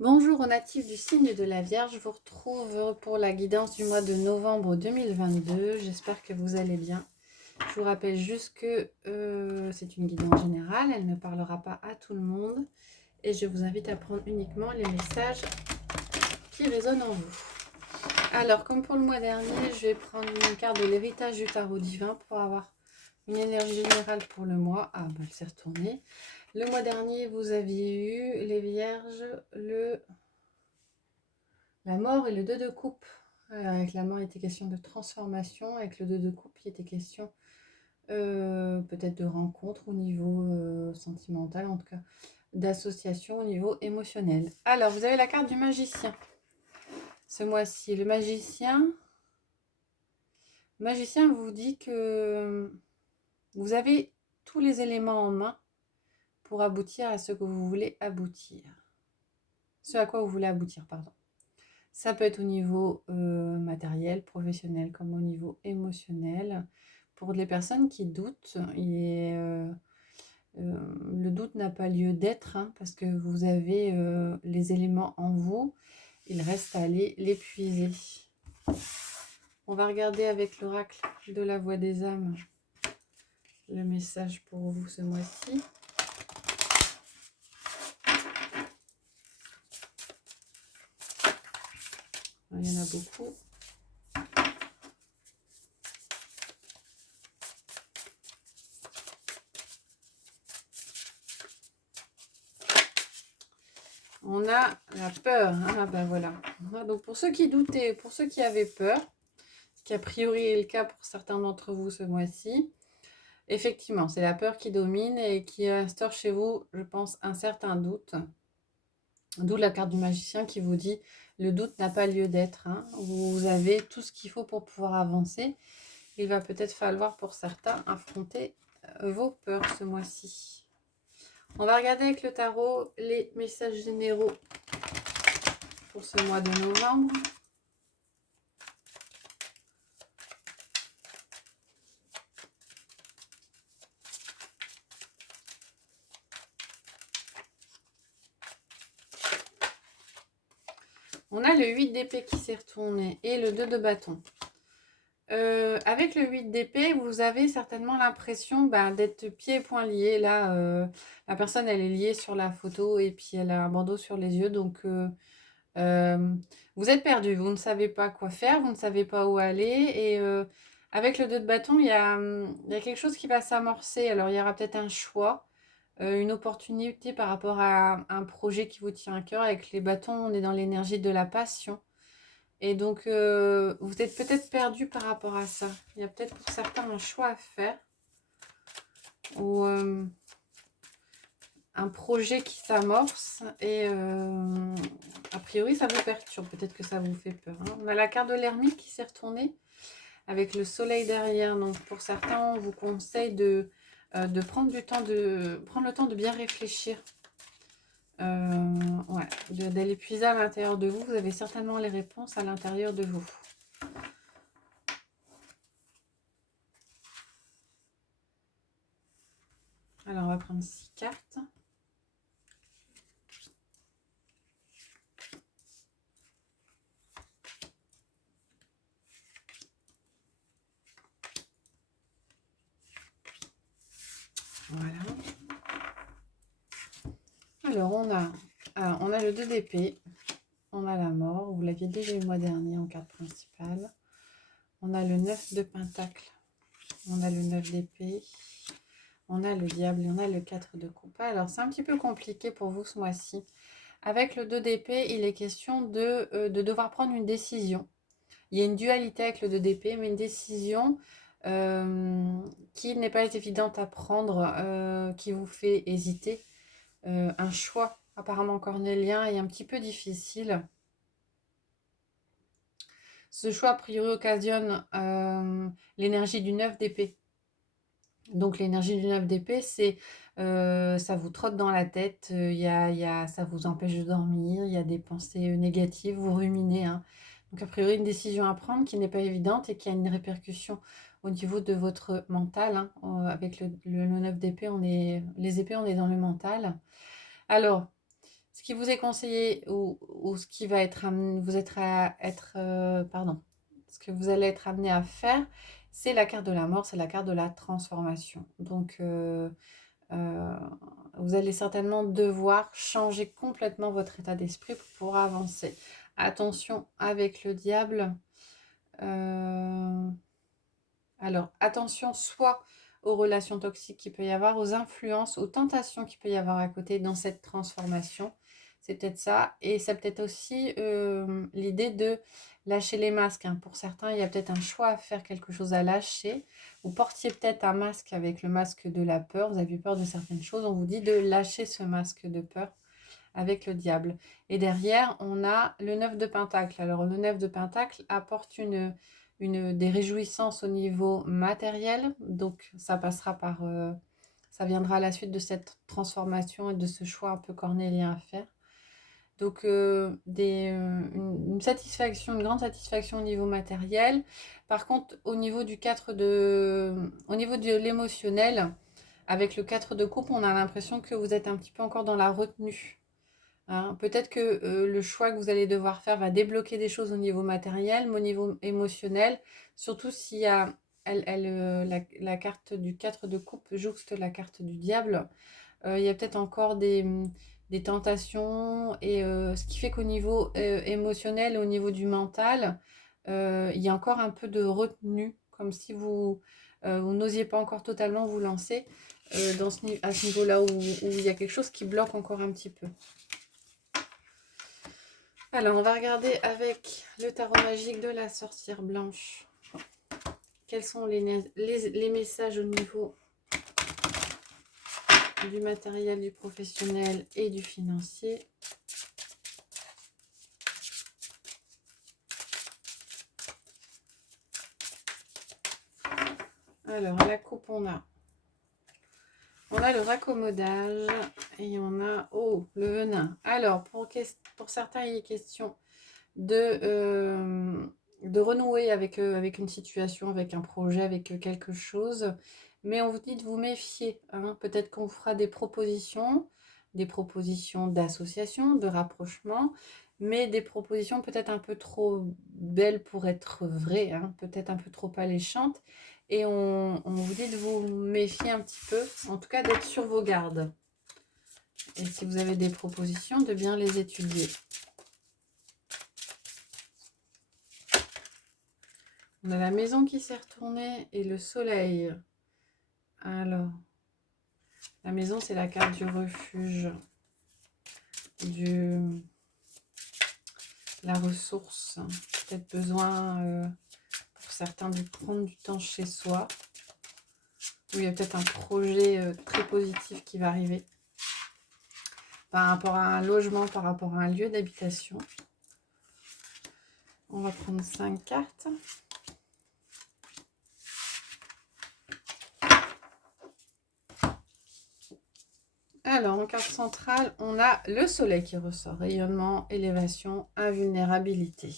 Bonjour aux natifs du signe de la Vierge, je vous retrouve pour la guidance du mois de novembre 2022. J'espère que vous allez bien. Je vous rappelle juste que c'est une guidance générale, elle ne parlera pas à tout le monde. Et je vous invite à prendre uniquement les messages qui résonnent en vous. Alors, comme pour le mois dernier, je vais prendre une carte de l'héritage du tarot divin pour avoir une énergie générale pour le mois. Ah, bah, elle s'est retournée. Le mois dernier, vous aviez eu les Vierges, la mort et le 2 de coupe. Avec la mort, il était question de transformation. Avec le 2 de coupe, il était question peut-être de rencontre au niveau sentimental, en tout cas d'association au niveau émotionnel. Alors, vous avez la carte du magicien. Ce mois-ci, le magicien vous dit que vous avez tous les éléments en main pour aboutir à ce que vous voulez aboutir. Ce à quoi vous voulez aboutir, pardon. Ça peut être au niveau matériel, professionnel, comme au niveau émotionnel. Pour les personnes qui doutent, le doute n'a pas lieu d'être, hein, parce que vous avez les éléments en vous. Il reste à aller l'épuiser. On va regarder avec l'oracle de la voix des âmes le message pour vous ce mois-ci. Il y en a beaucoup. On a la peur. Ah ben voilà. Donc pour ceux qui doutaient, pour ceux qui avaient peur, ce qui a priori est le cas pour certains d'entre vous ce mois-ci, effectivement, c'est la peur qui domine et qui instaure chez vous, je pense, un certain doute. D'où la carte du magicien qui vous dit le doute n'a pas lieu d'être. Hein. Vous avez tout ce qu'il faut pour pouvoir avancer. Il va peut-être falloir pour certains affronter vos peurs ce mois-ci. On va regarder avec le tarot les messages généraux pour ce mois de novembre. On a le 8 d'épée qui s'est retourné et le 2 de bâton. Avec le 8 d'épée, vous avez certainement l'impression d'être pieds et poings liés. Là, la personne, elle est liée sur la photo et puis elle a un bandeau sur les yeux. Donc, vous êtes perdu. Vous ne savez pas quoi faire, vous ne savez pas où aller. Et avec le 2 de bâton, il y a quelque chose qui va s'amorcer. Alors, il y aura peut-être un choix, une opportunité par rapport à un projet qui vous tient à cœur. Avec les bâtons, on est dans l'énergie de la passion. Et donc, vous êtes peut-être perdu par rapport à ça. Il y a peut-être pour certains un choix à faire. Ou un projet qui s'amorce. Et a priori, ça vous perturbe. Peut-être que ça vous fait peur. Hein. On a la carte de l'ermite qui s'est retournée. Avec le soleil derrière. Donc, pour certains, on vous conseille de prendre le temps de bien réfléchir. Ouais, d'aller puiser à l'intérieur de vous. Vous avez certainement les réponses à l'intérieur de vous. Alors, on va prendre 6 cartes. Voilà. Alors, on a le 2 d'épée. On a la mort. Vous l'aviez déjà eu le mois dernier en carte principale. On a le 9 de pentacle. On a le 9 d'épée. On a le diable et on a le 4 de coupe. Alors, c'est un petit peu compliqué pour vous ce mois-ci. Avec le 2 d'épée, il est question de devoir prendre une décision. Il y a une dualité avec le 2 d'épée, mais une décision qui n'est pas évidente à prendre, qui vous fait hésiter. Un choix apparemment cornélien et un petit peu difficile. Ce choix, a priori, occasionne l'énergie du 9 d'épée. Donc, l'énergie du 9 d'épée, c'est ça vous trotte dans la tête, ça vous empêche de dormir, il y a des pensées négatives, vous ruminez. Hein. Donc, a priori, une décision à prendre qui n'est pas évidente et qui a une répercussion au niveau de votre mental. Hein. Avec le 9 d'épée, les épées, on est dans le mental. Alors, Ce qui vous est conseillé ou ce qui va être amené, pardon, ce que vous allez être amené à faire, c'est la carte de la mort, c'est la carte de la transformation. Donc, vous allez certainement devoir changer complètement votre état d'esprit pour pouvoir avancer. Attention avec le diable. Alors, attention soit aux relations toxiques qu'il peut y avoir, aux influences, aux tentations qu'il peut y avoir à côté dans cette transformation. C'est peut-être ça. Et c'est peut-être aussi l'idée de lâcher les masques. Hein. Pour certains, il y a peut-être un choix à faire, quelque chose à lâcher. Vous portiez peut-être un masque avec le masque de la peur. Vous avez peur de certaines choses. On vous dit de lâcher ce masque de peur avec le diable. Et derrière, on a le 9 de Pentacle. Alors, le 9 de Pentacle apporte des réjouissances au niveau matériel. Donc, ça passera par... ça viendra à la suite de cette transformation et de ce choix un peu cornélien à faire. Donc, une satisfaction, une grande satisfaction au niveau matériel. Par contre, au niveau du au niveau de l'émotionnel, avec le 4 de coupe, on a l'impression que vous êtes un petit peu encore dans la retenue. Hein. Peut-être que le choix que vous allez devoir faire va débloquer des choses au niveau matériel, mais au niveau émotionnel, surtout s'il y a la carte du 4 de coupe jouxte la carte du diable, il y a peut-être encore des tentations, et ce qui fait qu'au niveau émotionnel et au niveau du mental, il y a encore un peu de retenue, comme si vous n'osiez pas encore totalement vous lancer à ce niveau-là, où il y a quelque chose qui bloque encore un petit peu. Alors, on va regarder avec le tarot magique de la sorcière blanche. Quels sont les messages au niveau du matériel, du professionnel et du financier? Alors, la coupe, on a le raccommodage et on a le venin. Alors, pour certains, il est question de renouer avec une situation, avec un projet, avec quelque chose. Mais on vous dit de vous méfier. Hein. Peut-être qu'on vous fera des propositions d'association, de rapprochement, mais des propositions peut-être un peu trop belles pour être vraies, hein, peut-être un peu trop alléchantes. Et on vous dit de vous méfier un petit peu, en tout cas d'être sur vos gardes. Et si vous avez des propositions, de bien les étudier. On a la maison qui s'est retournée et le soleil. Alors, la maison, c'est la carte du refuge, la ressource. Peut-être besoin, pour certains, de prendre du temps chez soi. Ou il y a peut-être un projet très positif qui va arriver. Par rapport à un logement, par rapport à un lieu d'habitation. On va prendre 5 cartes. Alors, en carte centrale, on a le soleil qui ressort. Rayonnement, élévation, invulnérabilité.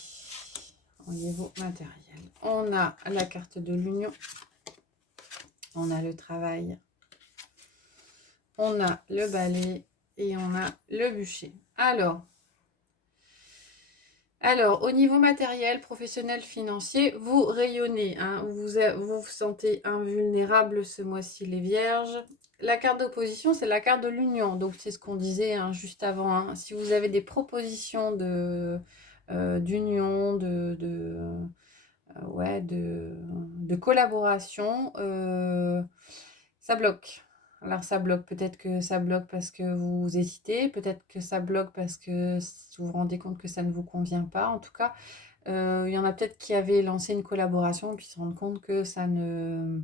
Au niveau matériel. On a la carte de l'union. On a le travail. On a le balai. Et on a le bûcher. Alors, au niveau matériel, professionnel, financier, vous rayonnez. Hein, vous vous sentez invulnérable ce mois-ci, les vierges. La carte d'opposition, c'est la carte de l'union. Donc, c'est ce qu'on disait juste avant. Hein. Si vous avez des propositions d'union, de collaboration, ça bloque. Alors, ça bloque. Peut-être que ça bloque parce que vous hésitez. Peut-être que ça bloque parce que vous vous rendez compte que ça ne vous convient pas. En tout cas, il y en a peut-être qui avaient lancé une collaboration et qui se rendent compte que ça ne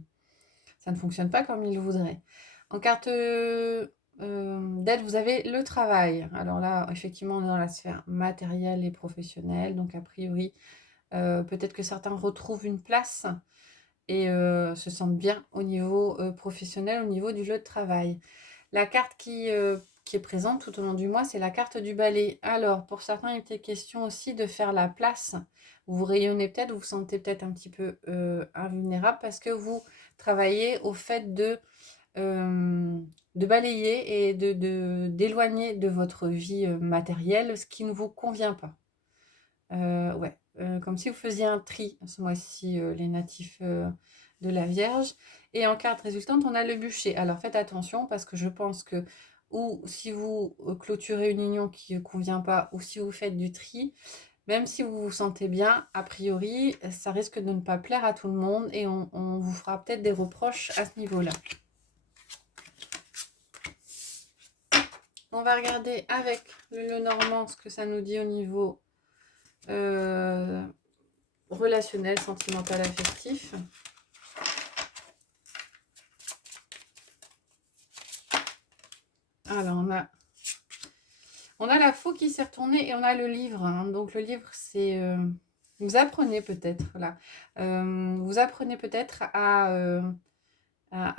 fonctionne pas comme ils voudraient. En carte d'aide, vous avez le travail. Alors là, effectivement, on est dans la sphère matérielle et professionnelle. Donc, a priori, peut-être que certains retrouvent une place et se sentent bien au niveau professionnel, au niveau du lieu de travail. La carte qui est présente tout au long du mois, c'est la carte du balai. Alors, pour certains, il était question aussi de faire la place. Vous rayonnez peut-être, vous vous sentez peut-être un petit peu invulnérable parce que vous travaillez au fait de de balayer et d'éloigner de votre vie matérielle ce qui ne vous convient pas. Ouais, comme si vous faisiez un tri ce mois-ci, les natifs de la Vierge. Et en carte résultante, on a le bûcher. Alors faites attention parce que je pense que, ou si vous clôturez une union qui ne convient pas, ou si vous faites du tri, même si vous vous sentez bien, a priori, ça risque de ne pas plaire à tout le monde et on vous fera peut-être des reproches à ce niveau-là. On va regarder avec le Normand ce que ça nous dit au niveau relationnel, sentimental, affectif. Alors, on a la faux qui s'est retournée et on a le livre. Hein. Donc, le livre, c'est... vous apprenez peut-être, là. Vous apprenez peut-être à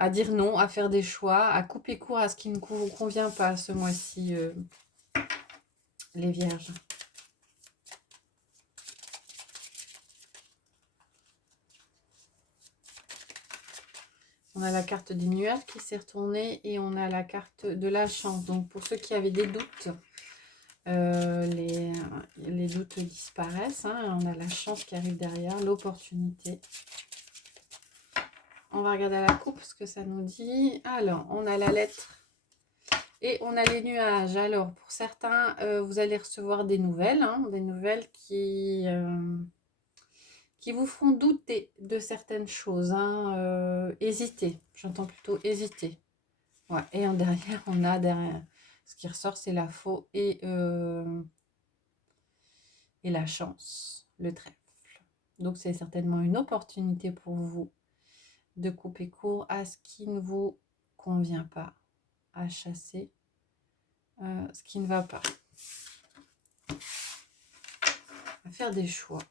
dire non, à faire des choix, à couper court à ce qui ne vous convient pas ce mois-ci, les vierges. On a la carte des nuages qui s'est retournée et on a la carte de la chance. Donc, pour ceux qui avaient des doutes, les doutes disparaissent. Hein. On a la chance qui arrive derrière, l'opportunité. On va regarder à la coupe ce que ça nous dit. Alors, on a la lettre et on a les nuages. Alors, pour certains, vous allez recevoir des nouvelles. Hein, des nouvelles qui vous feront douter de certaines choses. Hein, hésiter. J'entends plutôt hésiter. Ouais. Et en derrière, on a derrière. Ce qui ressort, c'est la faux et la chance, le trèfle. Donc, c'est certainement une opportunité pour vous de couper court à ce qui ne vous convient pas, à chasser ce qui ne va pas, à faire des choix.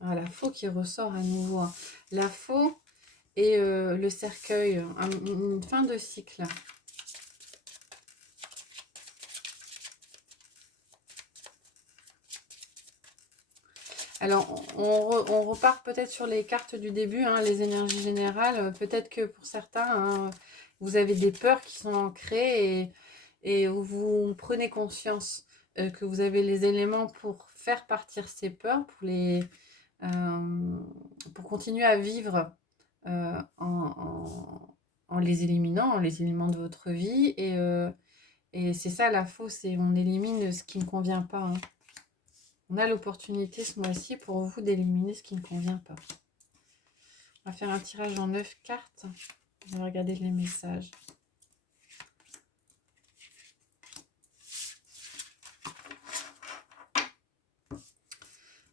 Ah, la faux qui ressort à nouveau. Hein. La faux et le cercueil, une fin de cycle. Alors, on repart peut-être sur les cartes du début, hein, les énergies générales. Peut-être que pour certains, hein, vous avez des peurs qui sont ancrées et vous prenez conscience que vous avez les éléments pour faire partir ces peurs, pour continuer à vivre en les éliminant de votre vie. Et c'est ça la fausse, c'est on élimine ce qui ne convient pas. Hein. On a l'opportunité ce mois-ci pour vous d'éliminer ce qui ne convient pas. On va faire un tirage en 9 cartes. On va regarder les messages.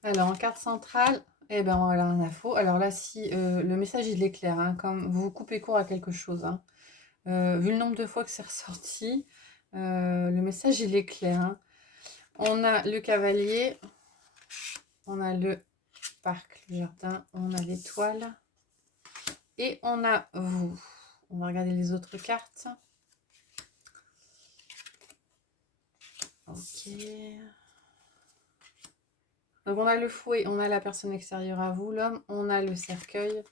Alors, en carte centrale, eh ben voilà un info. Alors là, si le message il est clair, hein, comme vous vous coupez court à quelque chose, hein, vu le nombre de fois que c'est ressorti, le message il est clair. Hein. On a le cavalier, on a le parc, le jardin, on a l'étoile et on a vous. On va regarder les autres cartes. Ok. Donc on a le fouet, on a la personne extérieure à vous, l'homme, on a le cercueil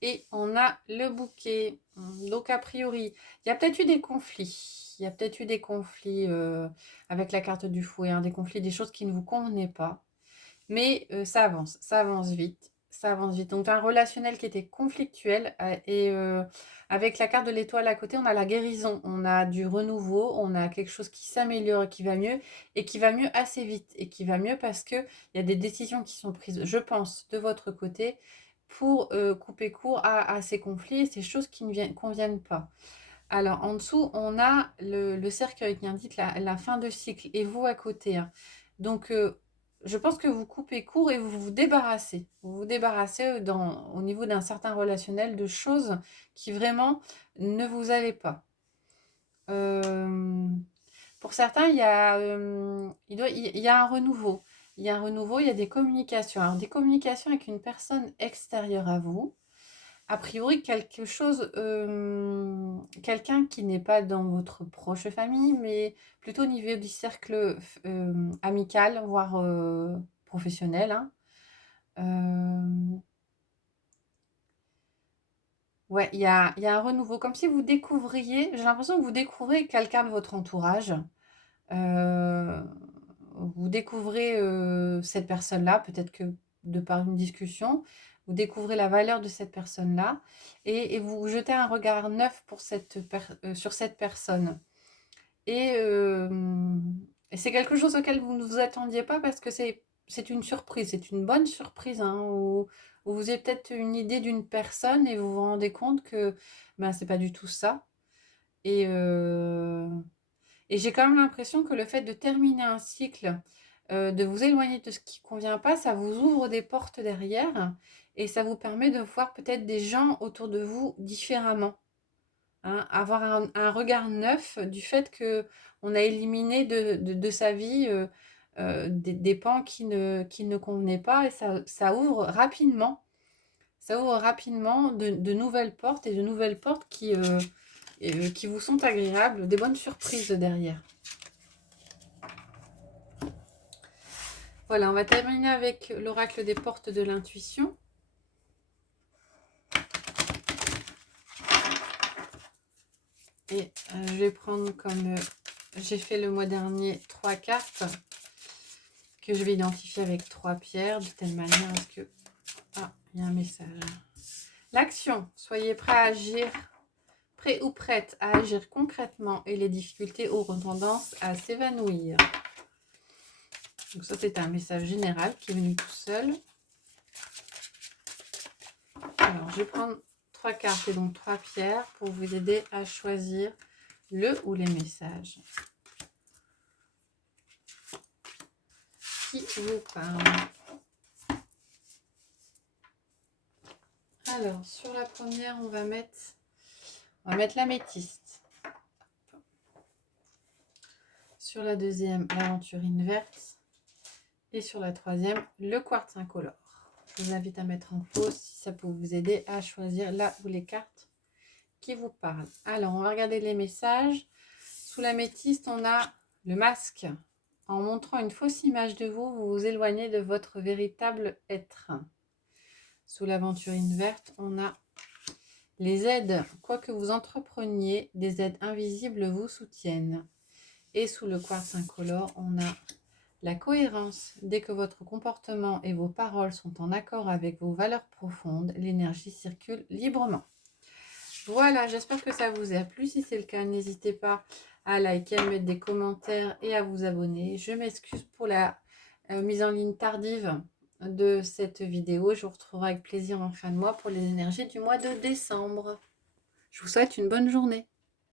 et on a le bouquet. Donc a priori, il y a peut-être eu des conflits. Il y a peut-être eu des conflits avec la carte du fouet, hein, des conflits, des choses qui ne vous convenaient pas. Mais ça avance vite. Ça avance vite. Donc un relationnel qui était conflictuel et avec la carte de l'étoile à côté, on a la guérison, on a du renouveau, on a quelque chose qui s'améliore, qui va mieux et qui va mieux assez vite et qui va mieux parce que il y a des décisions qui sont prises, je pense, de votre côté pour couper court à ces conflits et ces choses qui ne conviennent pas. Alors en dessous, on a le cercueil qui indique la fin de cycle et vous à côté. Hein. Donc je pense que vous coupez court et vous vous débarrassez. Vous vous débarrassez au niveau d'un certain relationnel de choses qui vraiment ne vous allaient pas. Pour certains, il y a un renouveau. Il y a un renouveau, il y a des communications. Alors, des communications avec une personne extérieure à vous. A priori, quelqu'un qui n'est pas dans votre proche famille, mais plutôt au niveau du cercle amical, voire professionnel. Hein. Ouais, il y a un renouveau, comme si vous découvriez, j'ai l'impression que vous découvrez quelqu'un de votre entourage. Euh, Vous découvrez cette personne-là, peut-être que de par une discussion, vous découvrez la valeur de cette personne-là et vous jetez un regard neuf pour sur cette personne. Et, et c'est quelque chose auquel vous ne vous attendiez pas parce que c'est une surprise, c'est une bonne surprise, hein, où vous avez peut-être une idée d'une personne et vous vous rendez compte que ben, c'est pas du tout ça. Et, et j'ai quand même l'impression que le fait de terminer un cycle, de vous éloigner de ce qui ne convient pas, ça vous ouvre des portes derrière et ça vous permet de voir peut-être des gens autour de vous différemment. Hein. Avoir un regard neuf du fait qu'on a éliminé de sa vie des pans qui ne convenaient pas et ça ouvre rapidement. Ça ouvre rapidement de nouvelles portes et de nouvelles portes qui vous sont agréables, des bonnes surprises derrière. Voilà, on va terminer avec l'oracle des portes de l'intuition. Et je vais prendre comme j'ai fait le mois dernier 3 cartes que je vais identifier avec 3 pierres de telle manière à ce que... Ah, il y a un message. L'action, soyez prêt à agir, prêt ou prête à agir concrètement et les difficultés auront tendance à s'évanouir. Donc ça, c'est un message général qui est venu tout seul. Alors, je vais prendre 3 cartes et donc 3 pierres pour vous aider à choisir le ou les messages qui vous parlent. Alors, sur la première, on va mettre l'améthyste. Sur la deuxième, l'aventurine verte. Et sur la troisième, le quartz incolore. Je vous invite à mettre en pause si ça peut vous aider à choisir là ou les cartes qui vous parlent. Alors, on va regarder les messages. Sous l'améthyste, on a le masque. En montrant une fausse image de vous, vous vous éloignez de votre véritable être. Sous l'aventurine verte, on a les aides. Quoi que vous entrepreniez, des aides invisibles vous soutiennent. Et sous le quartz incolore, on a la cohérence. Dès que votre comportement et vos paroles sont en accord avec vos valeurs profondes, l'énergie circule librement. Voilà, j'espère que ça vous a plu. Si c'est le cas, n'hésitez pas à liker, à mettre des commentaires et à vous abonner. Je m'excuse pour la mise en ligne tardive de cette vidéo. Je vous retrouverai avec plaisir en fin de mois pour les énergies du mois de décembre. Je vous souhaite une bonne journée.